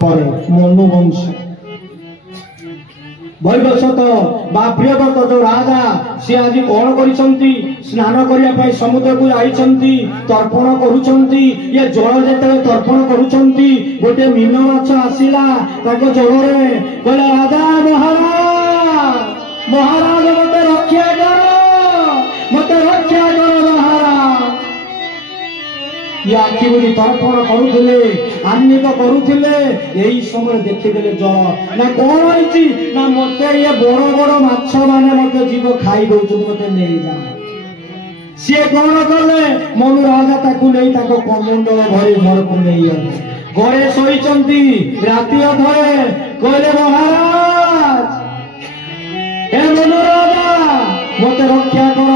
মনুবংশ বৈবস্বত বা প্রিয়ব্রত जो राजा सी आज कौन करिसंती स्नान करिया पाई समुद्र को आइसंती तर्पण करूछंती ये जल जेते तर्पण करूछंती गोटे मीन माछ आसीला ताको जल रे कहले राजा महाराज महाराज मते रक्षा करो महाराज आखि बुझी तर्पण करुले आन्वित करुले यही समय देखीदे जल ना कौन होती ना मत ये बड़ बड़ माछ माने मत जीव खाई दौर मत नहीं जा सी कौन कले मनु राजा ताकू नहीं कमंडल भरी घर को नहीं घरे शोचती राति अधरे कहले महाराज हे मनु राजा मत रक्षा कर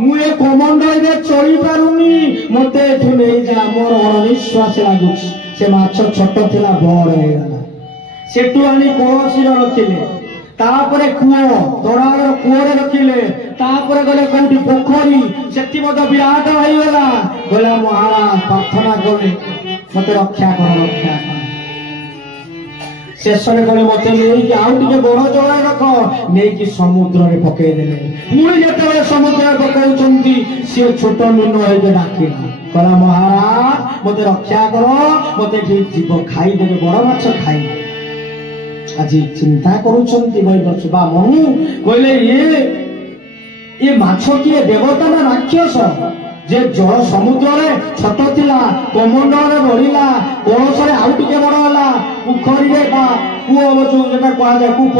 मुझे कमंडल में चली पारुनी मत नहीं जा मोर अनिश्वास लगुच से माछ छोट थिला बड़ हो गला सेटू आनी कलसी रखिले तापरे कुओ तोड़ार कुओरे रखिले तापरे गले कोठी पोखरी सेठी मत विराट हो गला गला महाराज प्रार्थना कले मत रक्षा कर शेष कले मत नहीं आउ टे बड़ जल रख नहीं समुद्र में पकईदे पुणी जो समुद्र पकाउछंती सी छोट मीन हो डाकिला कहला महाराज मत रक्षा कर मत जीव खाईदे बड़ माछ खाई आज चिंता करुछंती वैबर्ष बा मनु कहले ये माछ किए देवता ना राक्षस जे जल समुद्र रे छोट थिला कमंडल रे बढ़िला कलश रे आउ टिके बड़ होला पोखरी रे बा कुओ बचू जेटा कहा जाय कूप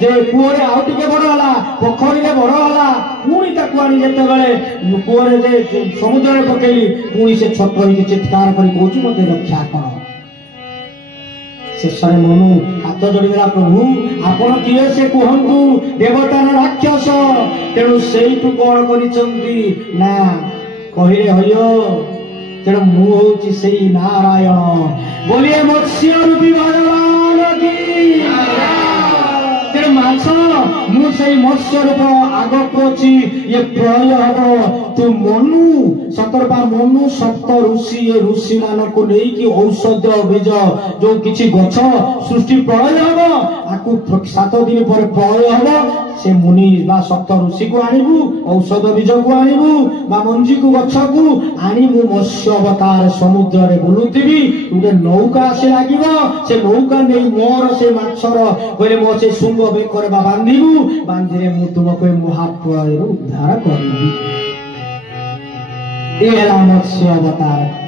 जे कुओ रे आउ टिके बड़ होला पोखरी रे बड़ होला पुणी ताकू आनी जेते बेले कुओ रे जे समुद्र रे पकेली पुणी से छोट होई चित्कार करी कहूची मते रक्षा कर शेष मनु हाथ जोड़ीदेला प्रभु आपण किए से कहतु देवता ना राक्षस तेणु से कौन कर कहले हयो तेणु मुझे से नारायण बोलिए मत्स्य रूपी भगवान की तेणु माछ मुझे मत्स्य रूप आग पची ये प्रलय हम तू मनु सतर्पा मनु सप्त ऋषि ये ऋषि मान को नहीं औषध बीज जो किसी गछ सृष्टि प्रलय हम आपको 7 दिन पर प्रलय हम से मुनि बा सप्त ऋषि को आनिबू औषध बीज को आनिबू बा मंजी को गछ को आनिबू मत्स्य अवतार समुद्र रे बुलुथिबी गोटे नौका आसे लागिबो से नौका नहीं मोर से माछर कहले मो से शुंग बेकर बा बांधिबू बांधिले मु तुमको महाप्रलय उद्धार करिबी ये मत्स्य अवतार।